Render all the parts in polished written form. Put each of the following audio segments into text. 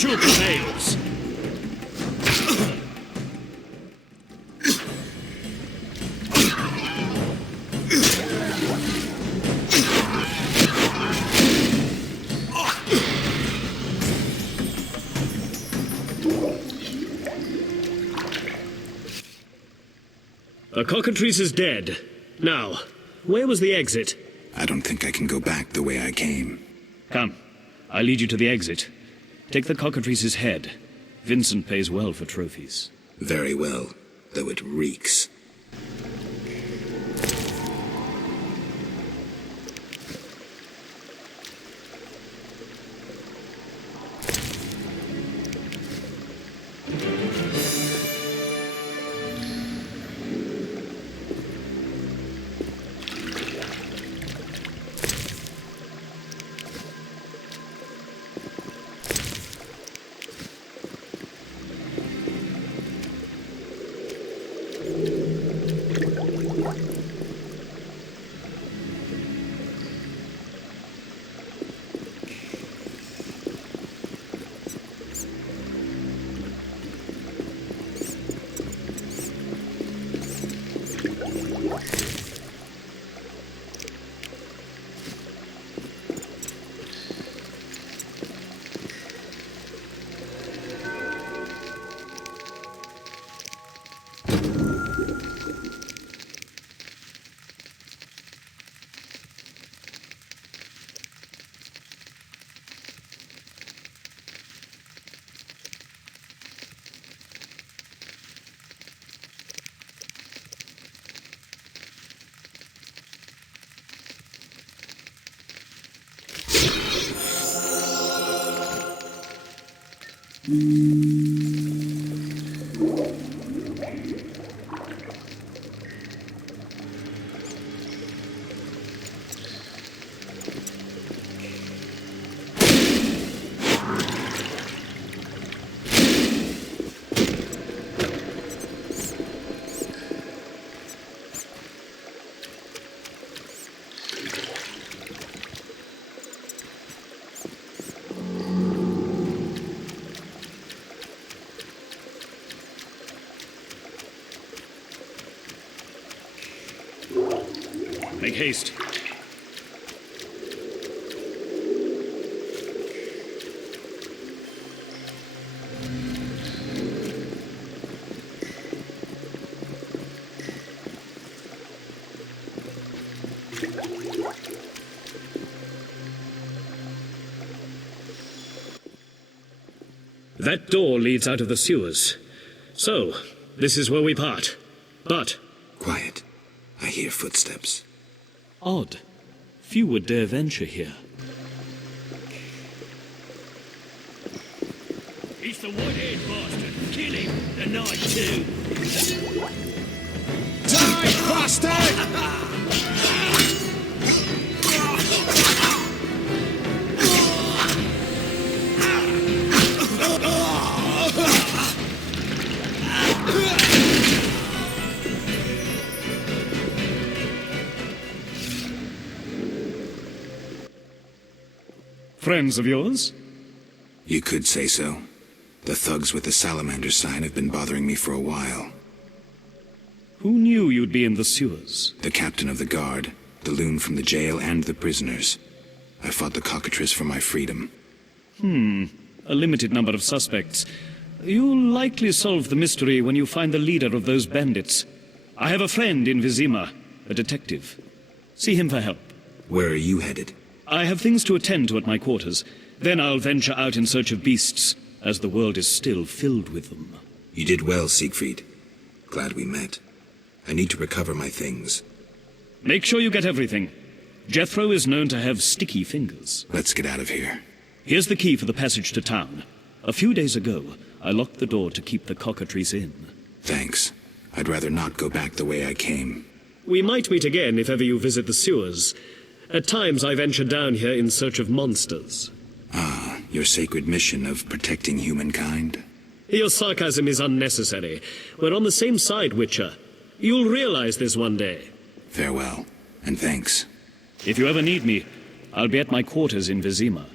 Virtue prevails. The cockatrice is dead. Now, where was the exit? I don't think I can go back the way I came. Come, I'll lead you to the exit. Take the cockatrice's head. Vincent pays well for trophies. Very well, though it reeks. Make haste. That door leads out of the sewers. So, this is where we part. But Quiet. I hear footsteps. Odd. Few would dare venture here. It's the white-haired bastard. Kill him. The knight too. Die, bastard! Friends of yours? You could say so. The thugs with the salamander sign have been bothering me for a while. Who knew you'd be in the sewers? The captain of the guard, the loon from the jail, and the prisoners. I fought the cockatrice for my freedom. A limited number of suspects. You'll likely solve the mystery when you find the leader of those bandits. I have a friend in Vizima, a detective. See him for help. Where are you headed? I have things to attend to at my quarters. Then I'll venture out in search of beasts, as the world is still filled with them. You did well, Siegfried. Glad we met. I need to recover my things. Make sure you get everything. Jethro is known to have sticky fingers. Let's get out of here. Here's the key for the passage to town. A few days ago, I locked the door to keep the cockatrice in. Thanks. I'd rather not go back the way I came. we might meet again if ever you visit the sewers. At times I venture down here in search of monsters. Ah, your sacred mission of protecting humankind? Your sarcasm is unnecessary. We're on the same side, Witcher. You'll realize this one day. Farewell, and thanks. If you ever need me, I'll be at my quarters in Vizima.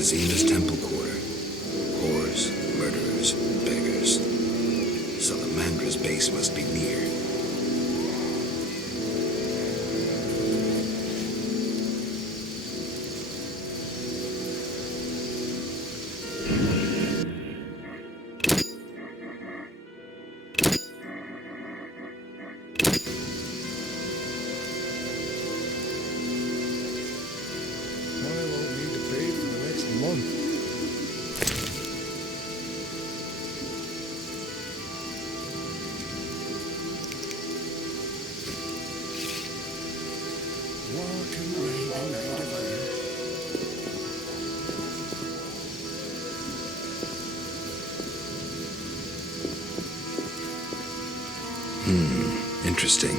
Vizima's temple quarter. Whores, murderers, beggars. Salamandra's base must be near. Interesting.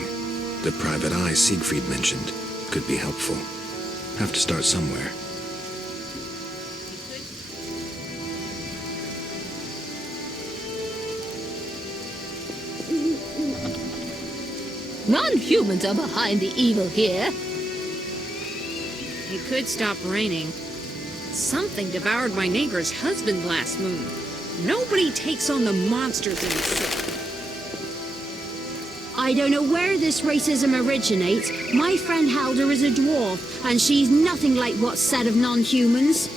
The private eye Siegfried mentioned could be helpful. Have to start somewhere. Non-humans are behind the evil here. It could stop raining. Something devoured my neighbor's husband last moon. Nobody takes on the monsters in the city. I don't know where this racism originates. My friend Halder is a dwarf, and she's nothing like what's said of non-humans.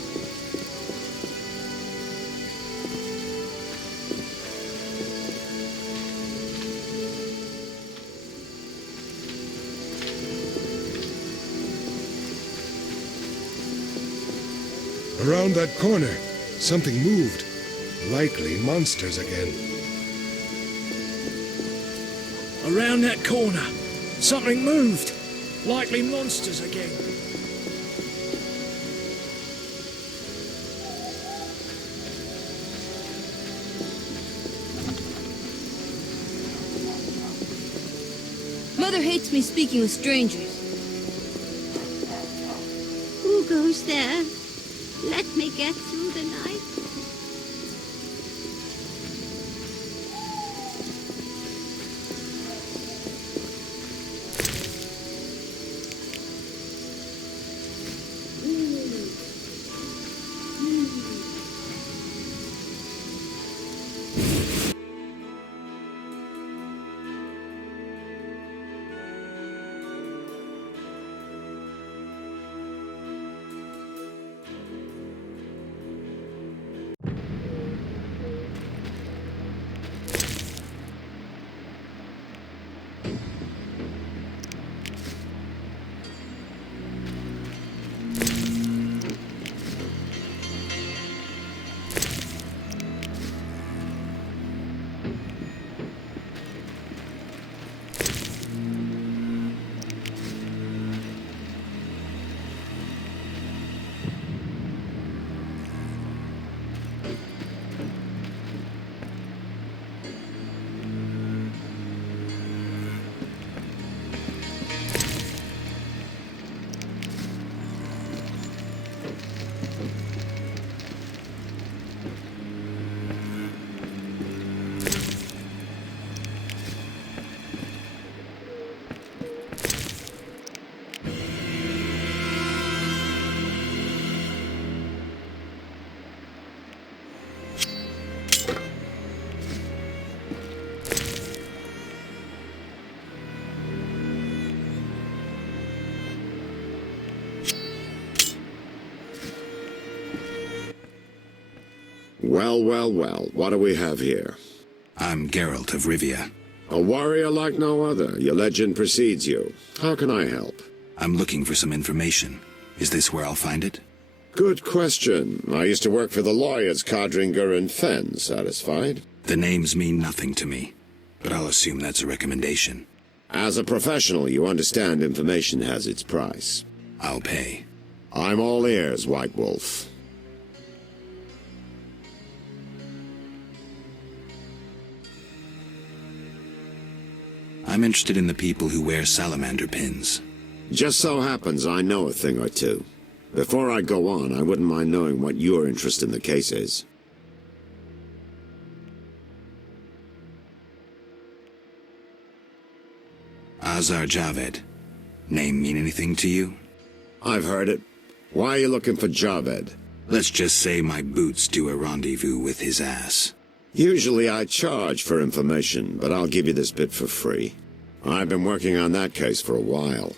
Around that corner, something moved. Likely monsters again. Around that corner, something moved. Likely monsters again. Mother hates me speaking with strangers. Who goes there? Let me get through the night. Well, what do we have here? I'm Geralt of Rivia. A warrior like no other. Your legend precedes you. How can I help? I'm looking for some information. Is this where I'll find it? Good question. I used to work for the lawyers Codringer and Fenn. Satisfied? The names mean nothing to me, but I'll assume that's a recommendation. As a professional, you understand information has its price. I'll pay. I'm all ears, White Wolf. I'm interested in the people who wear salamander pins. Just so happens I know a thing or two. Before I go on, I wouldn't mind knowing what your interest in the case is. Azar Javed. Name mean anything to you? I've heard it. Why are you looking for Javed? Let's just say my boots do a rendezvous with his ass. Usually I charge for information, but I'll give you this bit for free. I've been working on that case for a while.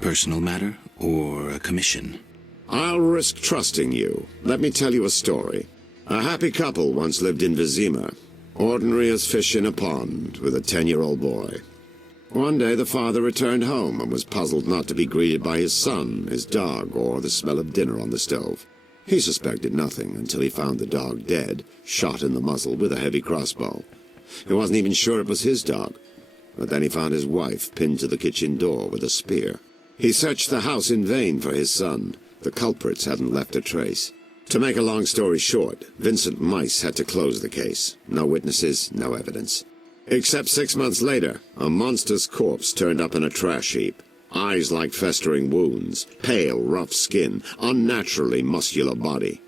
Personal matter or a commission? I'll risk trusting you. Let me tell you a story. A happy couple once lived in Vizima, ordinary as fish in a pond, with a 10-year-old boy. One day the father returned home and was puzzled not to be greeted by his son, his dog, or the smell of dinner on the stove. He suspected nothing until he found the dog dead, shot in the muzzle with a heavy crossbow. He wasn't even sure it was his dog. but then he found his wife pinned to the kitchen door with a spear. He searched the house in vain for his son. The culprits hadn't left a trace. To make a long story short, Vincent Mice had to close the case. No witnesses, no evidence. Except 6 months later, a monster's corpse turned up in a trash heap. Eyes like festering wounds, pale, rough skin, unnaturally muscular body.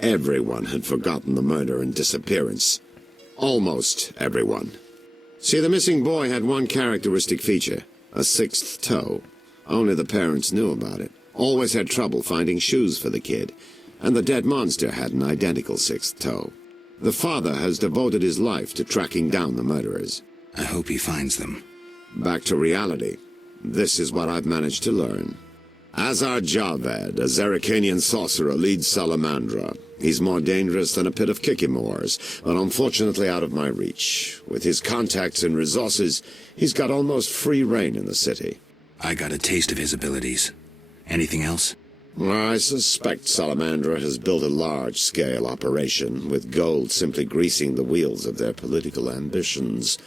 Everyone had forgotten the murder and disappearance. Almost everyone. See, the missing boy had one characteristic feature, a sixth toe. Only the parents knew about it. Always had trouble finding shoes for the kid. And the dead monster had an identical sixth toe. The father has devoted his life to tracking down the murderers. I hope he finds them. Back to reality. This is what I've managed to learn. Azar Javed, a Zerrikanian sorcerer, leads Salamandra. He's more dangerous than a pit of Kikimors, but unfortunately out of my reach. With his contacts and resources, he's got almost free reign in the city. I got a taste of his abilities. Anything else? I suspect Salamandra has built a large-scale operation, with gold simply greasing the wheels of their political ambitions.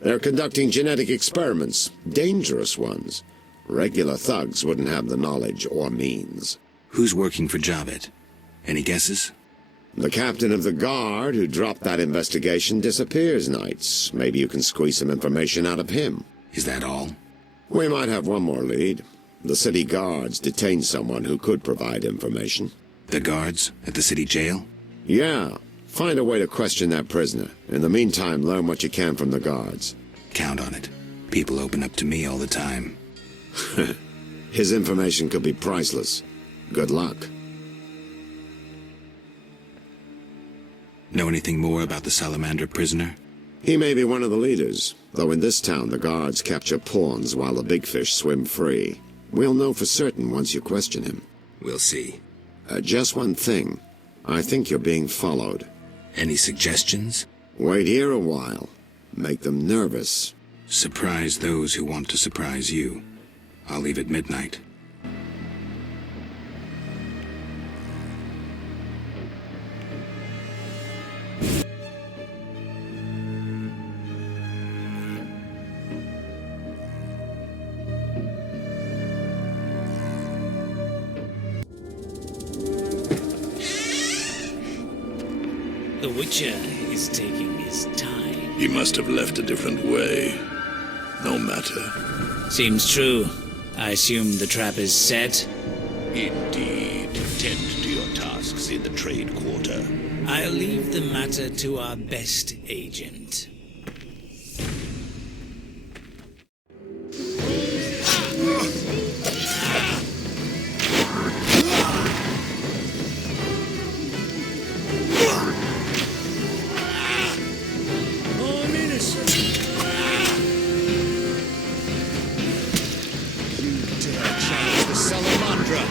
They're conducting genetic experiments, dangerous ones. Regular thugs wouldn't have the knowledge or means. Who's working for Javed? Any guesses? The captain of the guard who dropped that investigation disappears nights. Maybe you can squeeze some information out of him. Is that all? We might have one more lead. The city guards detained someone who could provide information. The guards at the city jail? Yeah. Find a way to question that prisoner. In the meantime, learn what you can from the guards. Count on it. People open up to me all the time. His information could be priceless. Good luck. Know anything more about the Salamander prisoner? He may be one of the leaders, though in this town the guards capture pawns while the big fish swim free. We'll know for certain once you question him. We'll see. Just one thing. I think you're being followed. Any suggestions? Wait here a while. Make them nervous. Surprise those who want to surprise you. I'll leave at midnight. The Witcher is taking his time. He must have left a different way. No matter. Seems true. I assume the trap is set. Indeed. Tend to your tasks in the trade quarter. I'll leave the matter to our best agent. I'm innocent. You dare challenge the Salamandra?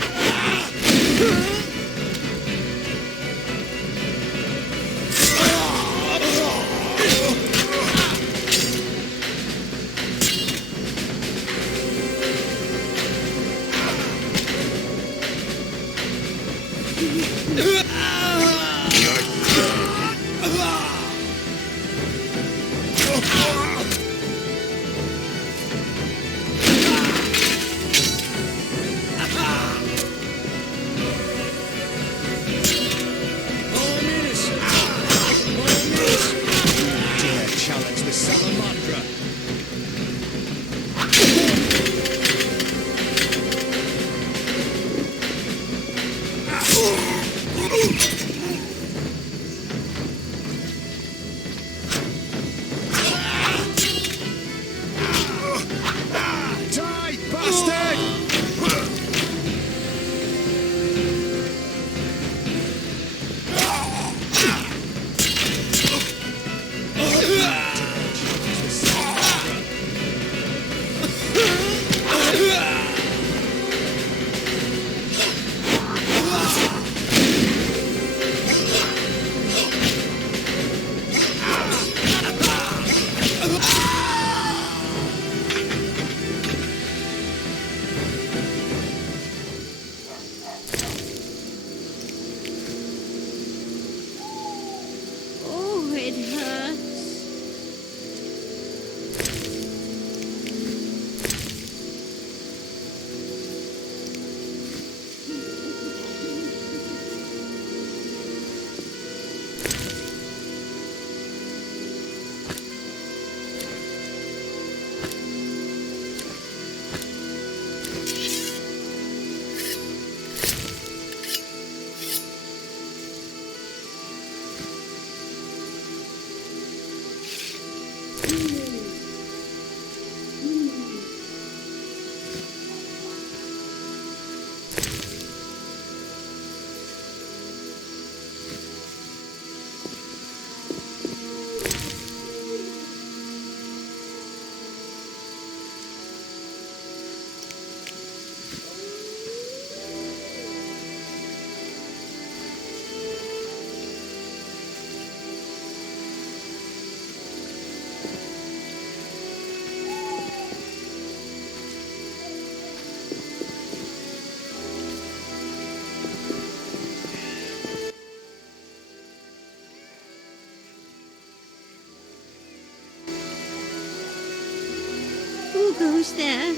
Who goes there?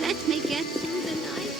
Let me get through the night.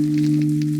Ugh.